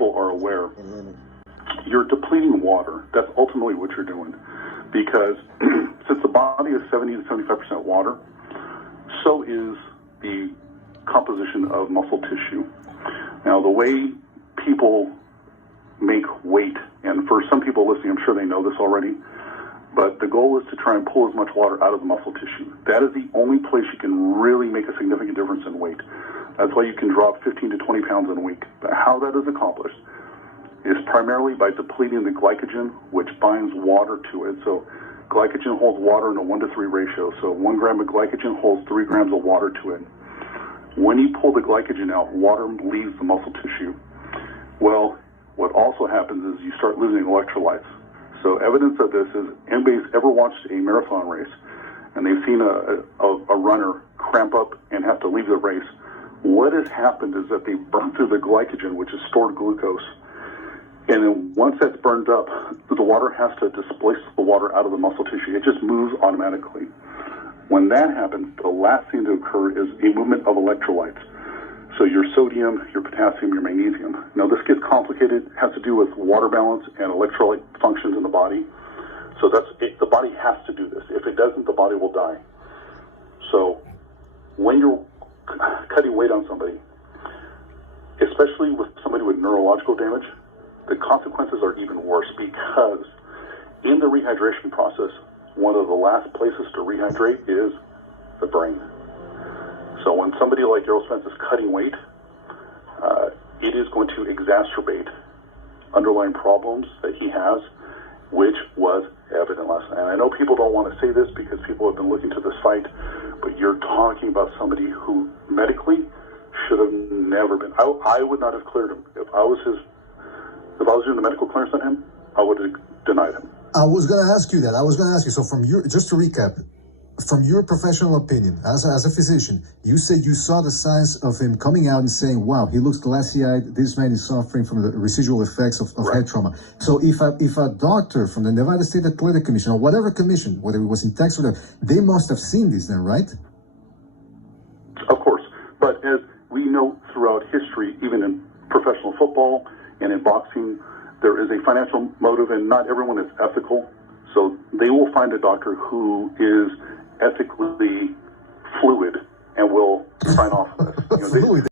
people are aware, you're depleting water. That's ultimately what you're doing. Because since the body is 70 to 75% water, so is the composition of muscle tissue. Now, the way people make weight, and for some people listening, I'm sure they know this already, but the goal is to try and pull as much water out of the muscle tissue. That is the only place you can really make a significant difference in weight. That's why you can drop 15 to 20 pounds in a week. But how that is accomplished is primarily by depleting the glycogen, which binds water to it. So glycogen holds water in a 1 to 3 ratio. So 1 gram of glycogen holds 3 grams of water to it. When you pull the glycogen out, water leaves the muscle tissue. Well, what also happens is you start losing electrolytes. So evidence of this is, anybody's ever watched a marathon race and they've seen a runner cramp up and have to leave the race, what has happened is that they burn through the glycogen, which is stored glucose. And then once that's burned up, the water has to displace the water out of the muscle tissue. It just moves automatically. When that happens, the last thing to occur is a movement of electrolytes. So your sodium, your potassium, your magnesium. Now this gets complicated. It has to do with water balance and electrolyte functions in the body. So the body has to do this. If it doesn't, the body will die. So when you're cutting weight on somebody, especially with somebody with neurological damage, the consequences are even worse, because in the rehydration process, one of the last places to rehydrate is the brain. So when somebody like Errol Spence is cutting weight, it is going to exacerbate underlying problems that he has, which was evident last night. And I know people don't want to say this because people have been looking to this fight, but you're talking about somebody who medically should have never been. I would not have cleared him. If I was doing the medical clearance on him, I would have denied him. I was going to ask you that. So just to recap, from your professional opinion, as a physician, you said you saw the signs of him coming out and saying, wow, he looks glassy-eyed. This man is suffering from the residual effects of Right. head trauma. So if a doctor from the Nevada State Athletic Commission, or whatever commission, whether it was in Texas or whatever, they must have seen this then, right? Of course. But as we know throughout history, even in professional football and in boxing, there is a financial motive, and not everyone is ethical. So they will find a doctor who is ethically fluid and will sign off on this. Fluid.